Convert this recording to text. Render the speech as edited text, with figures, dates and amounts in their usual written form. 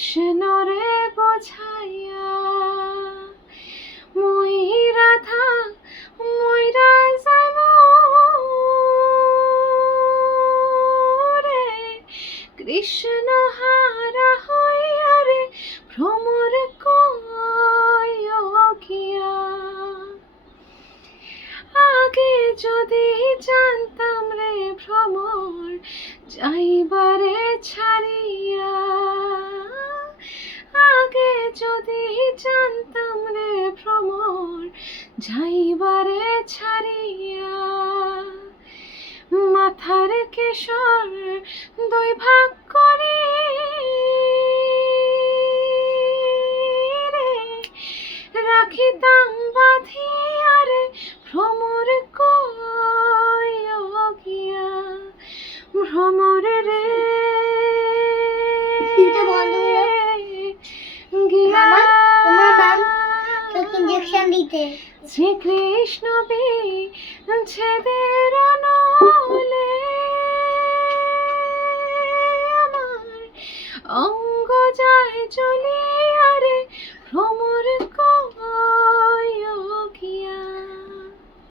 কৃষ্ণরে বোঝাইয়া মই রাধা মইরা যাইব রে কৃষ্ণ হারা হইয়া রে ভ্রমর কইয়া আগে যদি জানতাম রে ভ্রমর যাইবারে ছাড়িয়া আগে যদি জানতাম রে ভ্রমর যাইবারে ছাড়িয়া মাথার কেশর দুই ভাগ করি রে রাখিতাম বাঁধিয়া রে ভ্রমর কইয়া ভ্রমর রে শ্রীকৃষ্ণ বিচ্ছেদের নলে আমার অঙ্গ যায় চলিয়া